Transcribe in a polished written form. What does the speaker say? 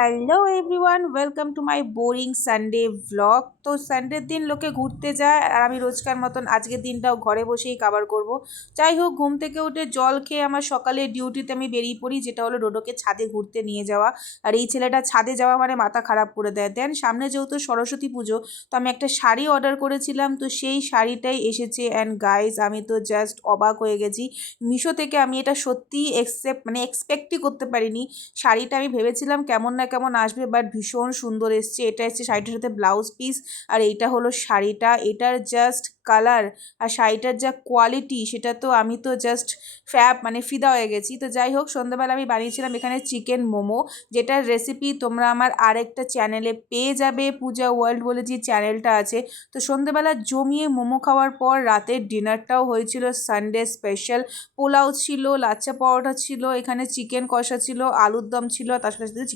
Hello everyone, welcome to my boring Sunday vlog. তো সানডের দিন লোকে ঘুরতে যায়, আর আমি রোজকার মতন আজকের দিনটাও ঘরে বসেই কাভার করব। যাই হোক, ঘুম থেকে উঠে জল খেয়ে আমার সকালে ডিউটিতে আমি বেরিয়ে পড়ি, যেটা হলো ডোডোকে ছাদে ঘুরতে নিয়ে যাওয়া। আর এই ছেলেটা ছাদে যাওয়া মানে মাথা খারাপ করে দেয়। দেন সামনে যেহেতু সরস্বতী পুজো, তো আমি একটা শাড়ি অর্ডার করেছিলাম, তো সেই শাড়িটাই এসেছে। অ্যান্ড গাইজ, আমি তো জাস্ট অবাক হয়ে গেছি। মিশো থেকে আমি এটা সত্যিই এক্সপেক্টই করতে পারিনি। শাড়িটা আমি ভেবেছিলাম কেমন না কেমন আসবে, বাট ভীষণ সুন্দর এসছে। এটা এসছে শাড়িটার সাথে ব্লাউজ পিস, আর এইটা হলো শাড়িটা। এটার জাস্ট কালার আর শাড়িটার যা কোয়ালিটি, সেটা তো আমি তো জাস্ট ফিদা হয়ে গেছি। তো যাই হোক, সন্ধ্যাবেলা আমি বানিয়েছিলাম এখানে চিকেন মোমো, যেটার রেসিপি তোমরা আমার আরেকটা চ্যানেলে পেয়ে যাবে, পূজা ওয়ার্ল্ড বলে যে চ্যানেলটা আছে। তো সন্ধ্যাবেলা জমিয়ে মোমো খাওয়ার পর রাতের ডিনারটাও হয়েছিল সানডে স্পেশাল। পোলাও ছিল, লাচ্চা পরোটা ছিল, এখানে চিকেন কষা ছিল, আলুর দম ছিল, তার সাথে সাথে